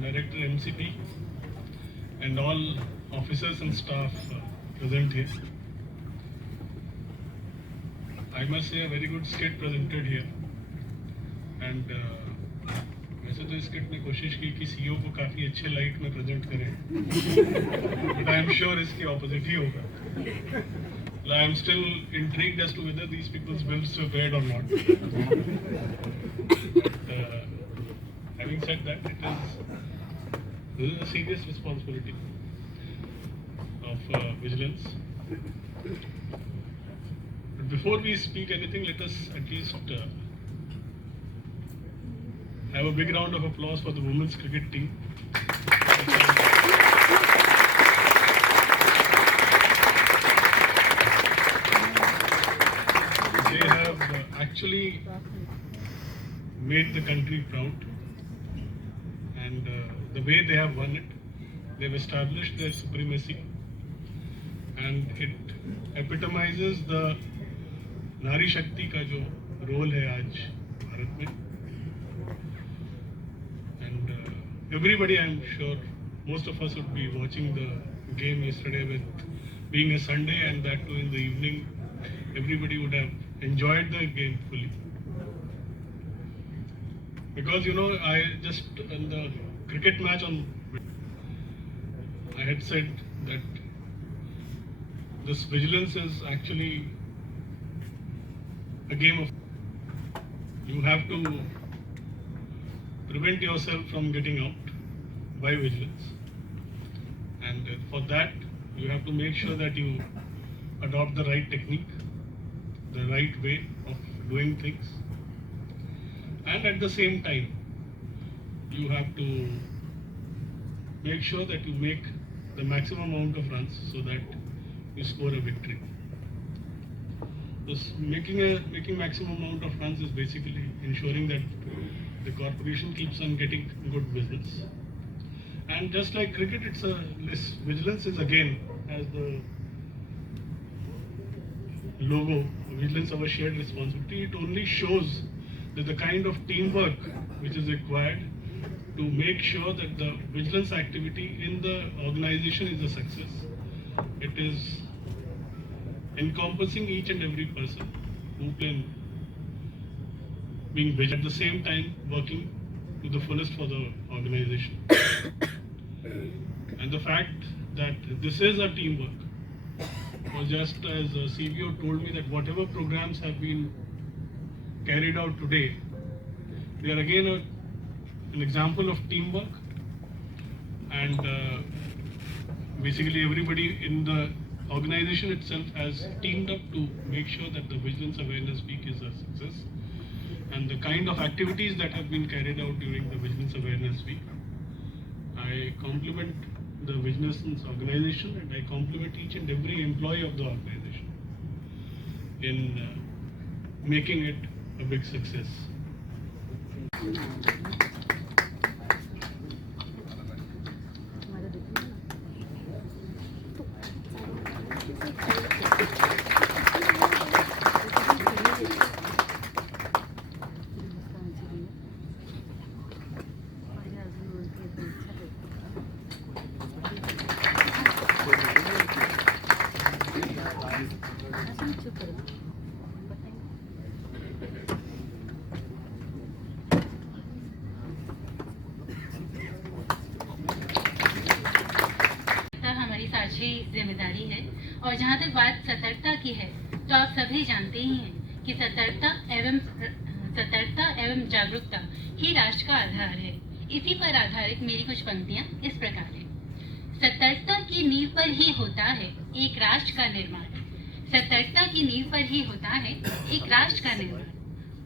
Director MCP, and all officers and staff present here. I must say a very good skit presented here. And वैसे तो skit ने कोशिश की कि CEO को काफ़ी अच्छे लाइट में प्रेजेंट करें, बट आई एम श्योर इसके ऑपोजिट ही होगा. I am still intrigued as to whether these people's bills were paid or not. Having said that, this is a serious responsibility of vigilance. But before we speak anything, let us at least have a big round of applause for the women's cricket team. They have actually made the country proud, and the way they have won it, they've established their supremacy, and it epitomizes the Nari Shakti का जो role है आज भारत में. And everybody, I'm sure, most of us would be watching the game yesterday, with being a Sunday and that too in the evening. Everybody would have enjoyed the game fully. Because, I just, in the cricket match I had said that this vigilance is actually a game of, you have to prevent yourself from getting out by vigilance, and for that you have to make sure that you adopt the right technique, the right way of doing things, and at the same time you have to make sure that you make the maximum amount of runs so that you score a victory. This making maximum amount of runs is basically ensuring that the corporation keeps on getting good business. And just like cricket, vigilance is again, as the logo, vigilance of a shared responsibility. It only shows that the kind of teamwork which is required to make sure that the vigilance activity in the organization is a success. It is encompassing each and every person who can being vigilant, at the same time working to the fullest for the organization. And the fact that this is a teamwork was just as CBO told me, that whatever programs have been carried out today, they are again an example of teamwork, and basically everybody in the organization itself has teamed up to make sure that the Vigilance Awareness Week is a success. And the kind of activities that have been carried out during the Vigilance Awareness Week, I compliment the Vigilance organization, and I compliment each and every employee of the organization in making it a big success. साझी जिम्मेदारी है। और जहाँ तक बात सतर्कता की है, तो आप सभी जानते ही हैं कि सतर्कता एवं जागरूकता ही राष्ट्र का आधार है। इसी पर आधारित मेरी कुछ पंक्तियाँ इस प्रकार है। सतर्कता की नींव पर ही होता है एक राष्ट्र का निर्माण। सतर्कता की नींव पर ही होता है एक राष्ट्र का निर्माण।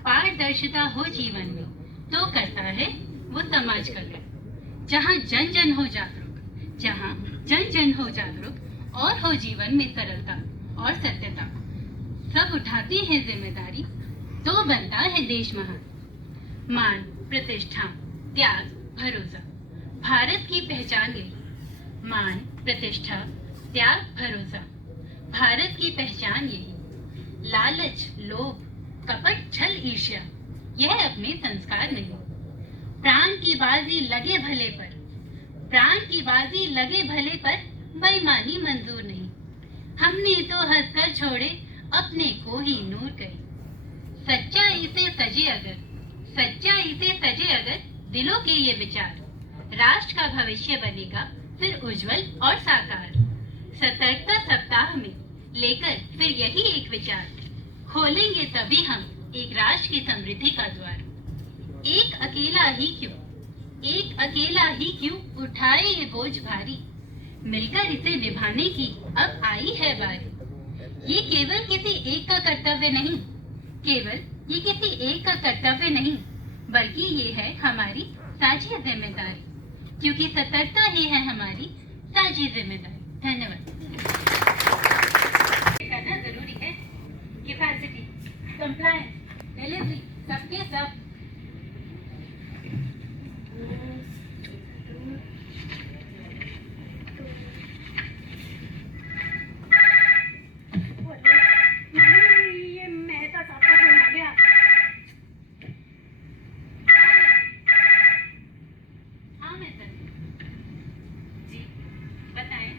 पारदर्शिता हो जीवन में तो करता है वो समाज कल्याण। जहाँ जन जन हो जागरूक, जहाँ जन जन हो जागरूक और हो जीवन में सरलता और सत्यता, सब उठाते हैं जिम्मेदारी, तो बनता है देश महान। मान, प्रतिष्ठा, त्याग, भरोसा, भारत की पहचान यही। मान, प्रतिष्ठा, त्याग, भरोसा, भारत की पहचान यही। लालच, लोभ, कपट, छल, ईर्ष्या, यह अपने संस्कार नहीं। प्राण की बाजी लगे भले पर, प्राण की बाजी लगे भले पर बेईमानी मंजूर नहीं। हमने तो हंसकर छोड़े अपने को ही नूर गए। सच्चाई से सजे अगर दिलों के ये विचार, राष्ट्र का भविष्य बनेगा फिर उज्जवल और साकार। सतर्कता सप्ताह में लेकर फिर यही एक विचार, खोलेंगे तभी हम एक राष्ट्र की समृद्धि का द्वार। एक अकेला ही क्यों उठाए ये बोझ भारी, मिलकर इसे निभाने की अब आई है बारी। ये केवल किसी एक का कर्तव्य नहीं, बल्कि ये है हमारी साझी जिम्मेदारी, क्योंकि सतर्कता ही है हमारी साझी जिम्मेदारी। धन्यवाद। करना जरूरी है। कैपेसिटी, कंप्लायंस, डिलीवरी, सबके सब। ये मेहता साहब का फोन आ गया। हाँ मेहता जी, बताएं।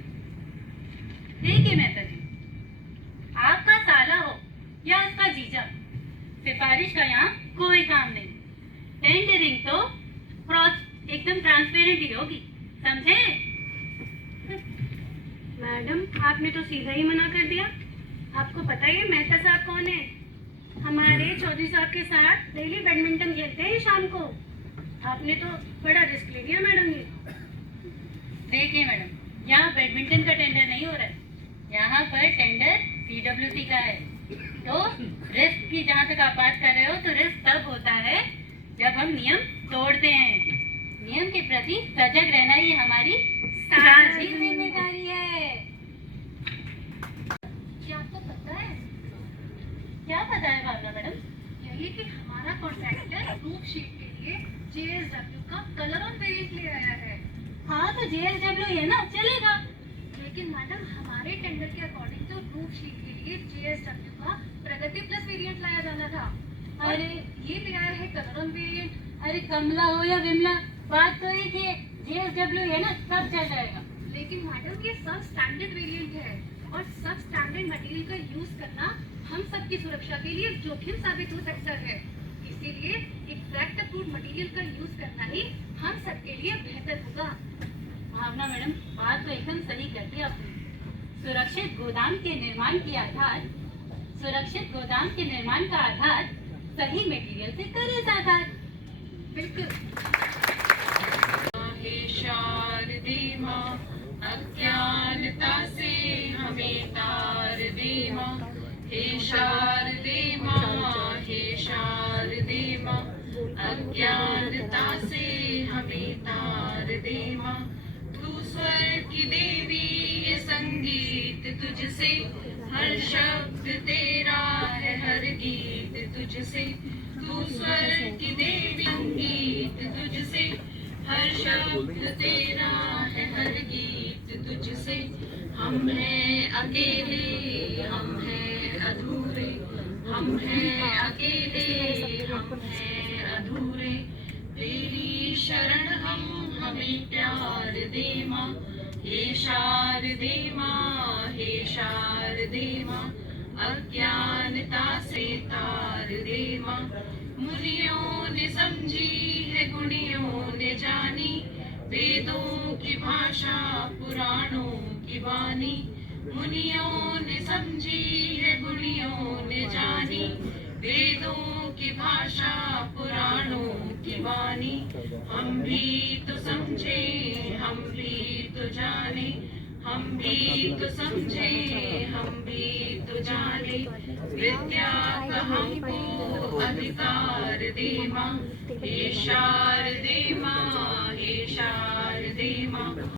देखिए मेहता जी, आपका साला हो या उसका जीजा, सिफारिश का यहाँ कोई काम नहीं। टेंडरिंग तो एकदम ट्रांसपेरेंट ही होगी, समझे? मैडम आपने तो सीधा ही मना कर दिया। आपको पता है मेहता साहब कौन है? हमारे चौधरी साहब के साथ डेली बैडमिंटन खेलते हैं शाम को। आपने तो बड़ा रिस्क ले लिया मैडम ये। देखिए मैडम, यहाँ बैडमिंटन का टेंडर नहीं हो रहा है, यहाँ पर टेंडर PWC का है। तो रिस्क की जहाँ तक आप बात कर रहे हो, तो रिस्क तब होता है जब हम नियम तोड़ते हैं। नियम के प्रति सजग रहना ही हमारी साझी जिम्मेदारी है। क्या आपको पता है? क्या पता है भावना मैडम? यही कि हमारा कॉन्ट्रैक्टर प्रूफ शीट के लिए JSW का कलर ऑन वेरिएंट ले आया है। हाँ तो JSW है ना, चलेगा। लेकिन मैडम हमारे टेंडर के अकॉर्डिंग तो प्रूफ शीट के लिए JSW का प्रगति प्लस वेरिएंट लाया जाना था। अरे ये ले आया है कलर ऑन वेरिएंट। अरे कमला हो या विमला, बात तो एक है, JSW है ना, सब चल जाएगा। लेकिन मैडम ये सब स्टैंडर्ड वेरिएंट है और सब स्टैंडर्ड मटेरियल का यूज करना हम सबकी सुरक्षा के लिए जोखिम साबित हो सकता है। इसीलिए एग्जैक्ट अप्रूव्ड मटेरियल का यूज करना ही हम सबके लिए बेहतर होगा। भावना मैडम, बात तो एकदम सही करती है आपने। सुरक्षित गोदाम के निर्माण का आधार सही मटेरियल से करे साकार। बिल्कुल। हे शारदे माँ, अज्ञानता से हमें तार दे माँ। हे शारदे माँ, हे शारदे माँ, अज्ञानता से हमें तार दे माँ। तू स्वर की देवी, ये संगीत तुझसे, हर शब्द तेरा है, हर गीत तुझसे। तू स्वर की देवी, संगीत तुझसे, हर शब्द तेरा है, हर गीत तुझसे। हम हैं अकेले, हम हैं अधूरे, हम हैं अकेले, हम हैं अधूरे। तेरी शरण हमें प्यार दे माँ। हे शारदे माँ, हे शारदे माँ, अज्ञानता से तार दे माँ। मुनियों ने समझी है, गुणियों ने जानी, वेदों की भाषा, पुराणों की वाणी। मुनियों ने समझी है, गुणियों ने जानी, वेदों की भाषा, पुराणों की वाणी। हम भी तो समझे, हम भी तो जाने, हम भी तो समझे, हम भी तो जाने। विद्या का हमको अधिकार दे माँ। हे शारदे माँ, हे शारदे माँ।